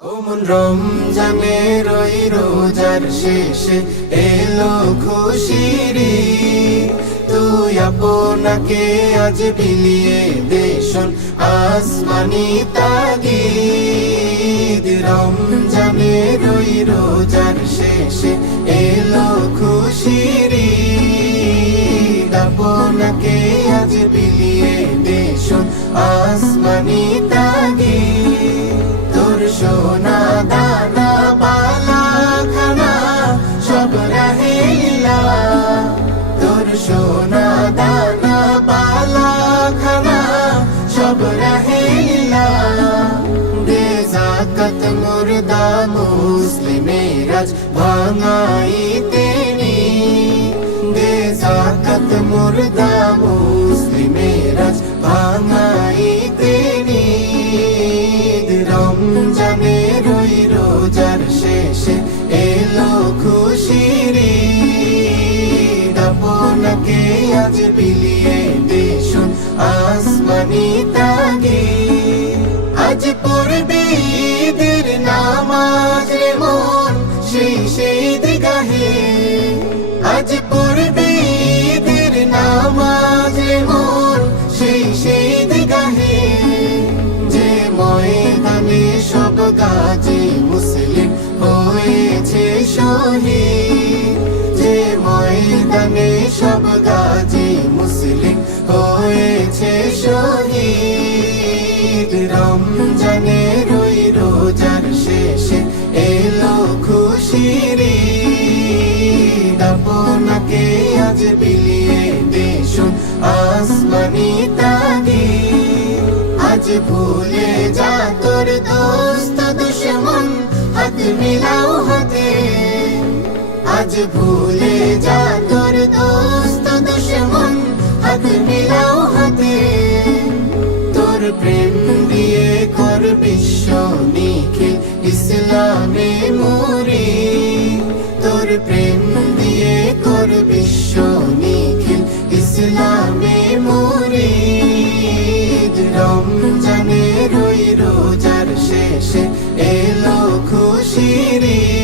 ওমন রমজানের ওই রোজার শেষে এলো খুশির ঈদ। তুই আপনাকে আজ বিলিয়ে দেশন আসমানি তাগিদ। রমজানের ওই রোজার শেষে এলো খুশির ঈদ। আপনাকে আজ বিলিয়ে দেশন আসমানি তাগিদ। তোর সোনা দানা বালা খানা সব রাহেলা, তোর সোনা দানা বালা খানা সব রাহেলা। দে যাকাত মুর্দা মুসলিমের আজ ভাঙাইতে নি, দে যাকাত মুর্দা মুসলিমের আজ ভাঙাইতে নি। রমজানের ওই রোজার শেষে এলো খুশির ঈদ। আপনাকে আজ বিলিয়ে দেশন আসমানি তাগিদ। আজ পড়বি ঈদের নামাজ রে মন সেই ঈদগাহে। আজ পড়বি ঈদের নামাজ রে মন সেই ঈদগাহে। যে ময়দানে সব গাজী মুসলিম হয়েছে শহীদ, যে ময়দানে সব গাজী মুসলিম হয়েছে শহীদ। রমজানের ওই রোজার শেষে এলো খুশির ঈদ। আপনাকে আজ বিলিয়ে দেশন আসমানি তাগিদ। আজ ভুলে যা তোর দোস্ত দুশ্মন হাত মিলাও হাতে। আজ ভুলে যা তোর দোস্ত দুশ্মন হাত মিলাও হাতে। তোর প্রেম দিয়ে কর বিশ্ব নিখিল ইসলামে মুরি, তোর প্রেম দিয়ে কর বিশ্ব নিখিল ইসলামে মুরি। রমজানের ওই রোজার শেষে এলো খুশির ঈদ।